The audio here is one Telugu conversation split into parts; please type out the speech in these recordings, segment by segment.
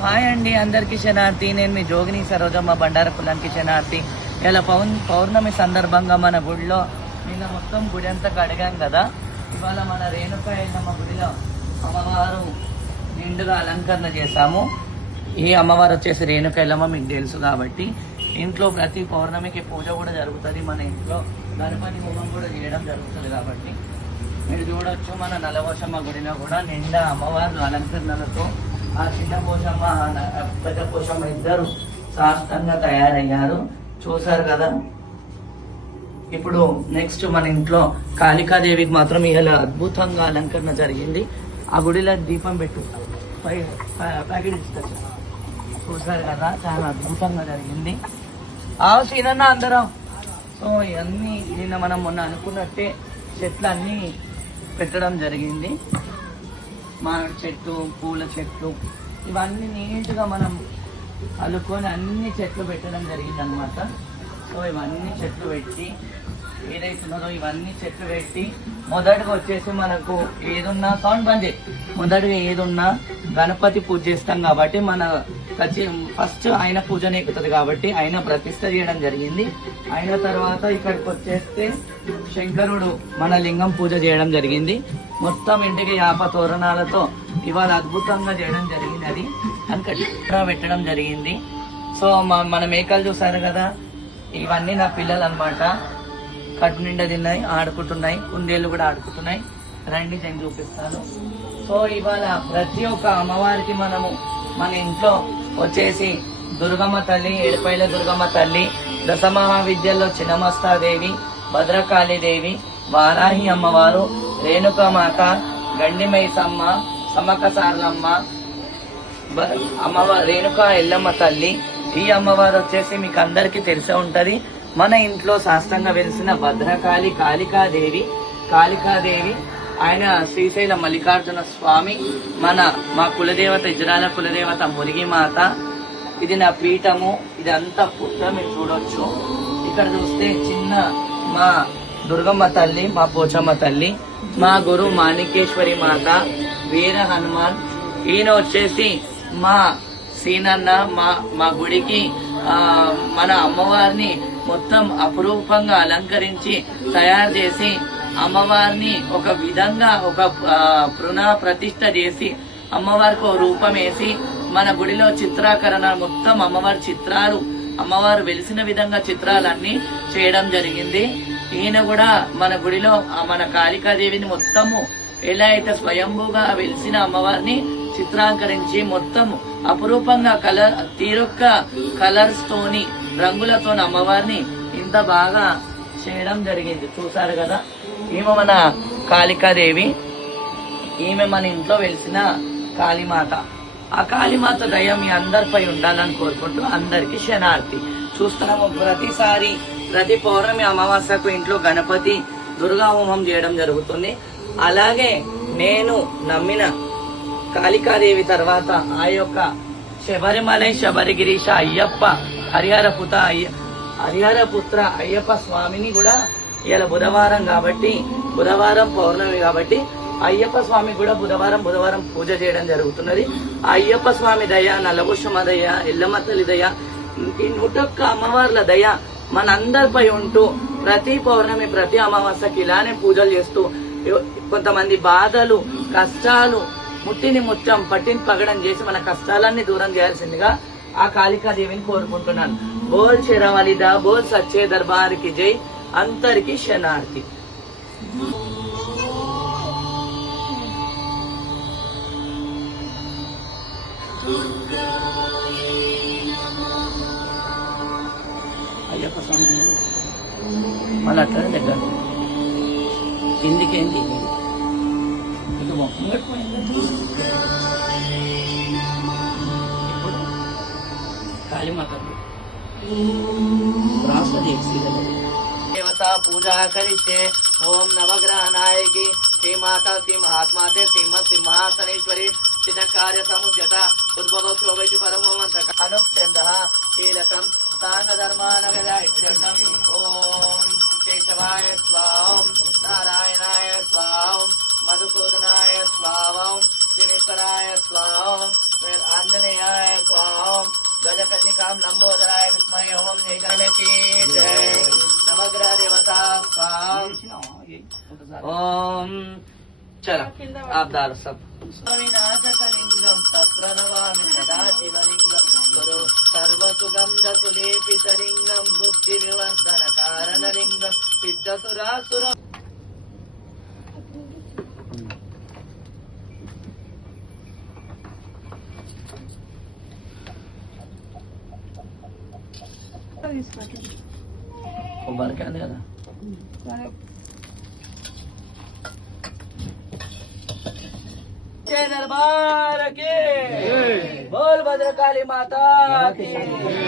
హాయ్ అండి, అందరికీ శనార్థి. నేను మీ జోగిని సరోజమ్మ బండార కులానికి శనార్థి. ఇలా పౌర్ణమి సందర్భంగా మన గుడిలో నిన్న మొత్తం గుడి అంతా కడిగాం కదా. ఇవాళ మన రేణుక ఎల్లమ్మ గుడిలో అమ్మవారు నిండుగా అలంకరణ చేశాము. ఈ అమ్మవారు వచ్చేసి రేణుక ఎల్లమ్మ మీకు తెలుసు కాబట్టి ఇంట్లో ప్రతి పౌర్ణమికి పూజ కూడా జరుగుతుంది. మన ఇంట్లో గణపతి హోమం కూడా చేయడం జరుగుతుంది కాబట్టి మీరు చూడొచ్చు. మన నలవశమ్మ గుడిలో కూడా నిండా అమ్మవారు అలంకరణలతో ఆ చిన్న పోషమ్మ పెద్ద పోషమ్మ ఇద్దరు శాస్త్రంగా తయారయ్యారు, చూసారు కదా. ఇప్పుడు నెక్స్ట్ మన ఇంట్లో కాళికాదేవికి మాత్రం ఇలా అద్భుతంగా అలంకరణ జరిగింది. ఆ గుడిలో దీపం పెట్టు ప్యాకెట్ తీసుకొచ్చా, చూసారు కదా, చాలా అద్భుతంగా జరిగింది. సీనన్న అందరం. సో ఇవన్నీ నిన్న మనం మొన్న అనుకున్నట్టే చెట్లు అన్నీ పెట్టడం జరిగింది. మామిడి చెట్టు, పూల చెట్లు, ఇవన్నీ నీట్గా మనం అల్లుకొని అన్ని చెట్లు పెట్టడం జరిగింది అనమాట. సో ఇవన్నీ చెట్లు పెట్టి ఏదైతున్నదో ఇవన్నీ చెట్లు పెట్టి మొదటగా వచ్చేసి మనకు ఏదున్నా సౌండ్ బంద్ చేయి. మొదటగా ఏదున్నా గణపతి పూజ చేస్తాం కాబట్టి మన ఫస్ట్ ఆయన పూజనే ఎక్కుతుంది కాబట్టి ఆయన ప్రతిష్ట చేయడం జరిగింది. అయిన తర్వాత ఇక్కడికి వచ్చేస్తే శంకరుడు మన లింగం పూజ చేయడం జరిగింది. మొత్తం ఇంటికి యాప తోరణాలతో ఇవాళ అద్భుతంగా చేయడం జరిగింది. అది అని పెట్టడం జరిగింది. సో మన మేకలు చూసారు కదా, ఇవన్నీ నా పిల్లలు అనమాట. కట్టు నిండా తిన్నాయి, ఆడుకుంటున్నాయి, కుందేళ్ళు కూడా ఆడుకుంటున్నాయి. రండి నేను చూపిస్తాను. సో ఇవాళ ప్రతి ఒక్క అమ్మవారికి మనము మన ఇంట్లో వచ్చేసి దుర్గమ్మ తల్లి, ఏడుపైల దుర్గమ్మ తల్లి, దశమహావిద్యల్లో చిన్నమస్తాదేవి, భద్రకాళీదేవి, వారాహి అమ్మవారు, రేణుకామాత, గండిమైసమ్మ, సమక సార్లమ్మ, అమ్మవారు రేణుకా ఎల్లమ్మ తల్లి. ఈ అమ్మవారు వచ్చేసి మీకు అందరికీ తెలిసే ఉంటది. మన ఇంట్లో శాస్త్రంగా వెలిసిన భద్రకాళి కాళికాదేవి ఆయన శ్రీశైల మల్లికార్జున స్వామి, మా కులదేవత ఇజ్రాల కులదేవత మురిగిమాత. ఇది నా పీఠము, ఇది అంతా పుట్ట మీరు చూడొచ్చు. ఇక్కడ చూస్తే చిన్న మా దుర్గమ్మ తల్లి, మా పోచమ్మ తల్లి, మా గురు మాణికేశ్వరి మాత, వీర హనుమాన్. ఈయన వచ్చేసి మా సీనన్న. మా గుడికి మన అమ్మవారిని మొత్తం అపురూపంగా అలంకరించి తయారు చేసి అమ్మవారిని ఒక విధంగా ఒక ప్రతిష్ట చేసి అమ్మవారికి ఒక రూపం వేసి మన గుడిలో చిత్రీకరణ మొత్తం అమ్మవారి చిత్రాలు, అమ్మవారు వెలిసిన విధంగా చిత్రాలన్నీ చేయడం జరిగింది. ఈయన కూడా మన గుడిలో మన కాళికాదేవిని మొత్తము ఎలా అయితే స్వయంభూగా వెలిసిన అమ్మవారిని చిత్రాంకరించి మొత్తం అపురూపంగా తీరొక్క కలర్స్ తోని రంగులతో అమ్మవారిని ఇంత బాగా చేయడం జరిగింది, చూసారు కదా. ఈమె మన కాళికాదేవి, ఈమె మన ఇంట్లో వెలిసిన కాళీమాత. ఆ కాళీమాత దయ మీ అందరిపై ఉండాలని కోరుకుంటూ అందరికి శనార్థి. చూస్తున్నాము ప్రతిసారి ప్రతి పౌర్ణమి అమావాస్యకు ఇంట్లో గణపతి దుర్గా హోమం చేయడం జరుగుతుంది. అలాగే నేను నమ్మిన కాళికాదేవి తర్వాత ఆ యొక్క శబరిమలై శబరిగిరీష అయ్యప్ప హరిహరపుత్ర అయ్యప్ప స్వామిని కూడా ఇలా బుధవారం కాబట్టి, బుధవారం పౌర్ణమి కాబట్టి అయ్యప్ప స్వామి కూడా బుధవారం పూజ చేయడం జరుగుతున్నది. ఆ అయ్యప్ప స్వామి దయ, నలభుషమ దయ, ఎల్లమ్మ తల్లి దయ, ఈ 101 అమ్మవార్ల దయ మనందరిపై ఉంటూ ప్రతి పౌర్ణమి ప్రతి అమావాస్యకి ఇలానే పూజలు చేస్తూ కొంతమంది బాధలు కష్టాలు ముట్టిని ముత్యం పట్టిని పగడం చేసి మన కష్టాలన్నీ దూరం చేయాల్సిందిగా ఆ కాళికాదేవిని కోరుకుంటున్నాను. బోల్ శరవలిదా, బోల్ సచ్చే దర్బార్కి జై. అందరికి శనార్థి. అయ్యప్ప స్వామి మళ్ళీ అట్లనే దగ్గర కిందికేంటి ఇది మొత్తం కట్టుకోండి. ఇప్పుడు కాళీమాత देवता पूजा करिष्ये. ओम नवग्रह नायकी श्री माता श्री महात्मा श्रीमद सिंहासनेश्वरी चिदकार्य समुद्यता उद्भव शोभैषु परमवंतक अनुच्छेदः कीलकं स्थान धर्मानगदायत्यर्थम्. ओम केशवाय स्वाहा, नारायणाय स्वाहा, मधुसूदनाय स्वाहा, त्रिनेत्राय स्वाहा, आंजनेयाय स्वाम गजकर्णिकां लंबोदराय विद्महे ओम एकमेति जय नवग्रह देवता स्वाम ओम चलो आप डालो सब विनाशकलिंगम तत्र नमामि सदा शिवलिंगम गुरु सर्वसुगंधसुलेपितलिंगम बुद्धिविवर्धन कारणलिंगम सिद्धसुरासुर కొబ్బరికాయ కదా जय दरबार के बोल भद्रकाली माता की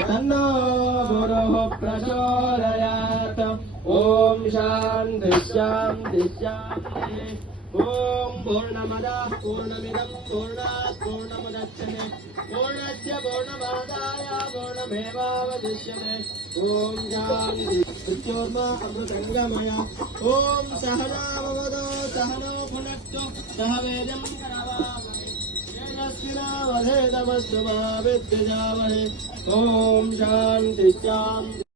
तन्नो गुरुः प्रचोदयात् ॐ शान्ति शान्ति शान्ति ॐ पूर्णमदः पूर्णमिदं पूर्णात् पूर्णमुदच्यते पूर्णस्य पूर्णमादाय पूर्णमेवावशिष्यते ॐ शान्ति मृत्योर्मा अमृतङ्गमय ॐ सहनाववदो सहनो भुनक्तु सह वेदं करवावहै तेजस्विनावधेतमस्तु मा विद्विषावहै ॐ शान्ति शान्ति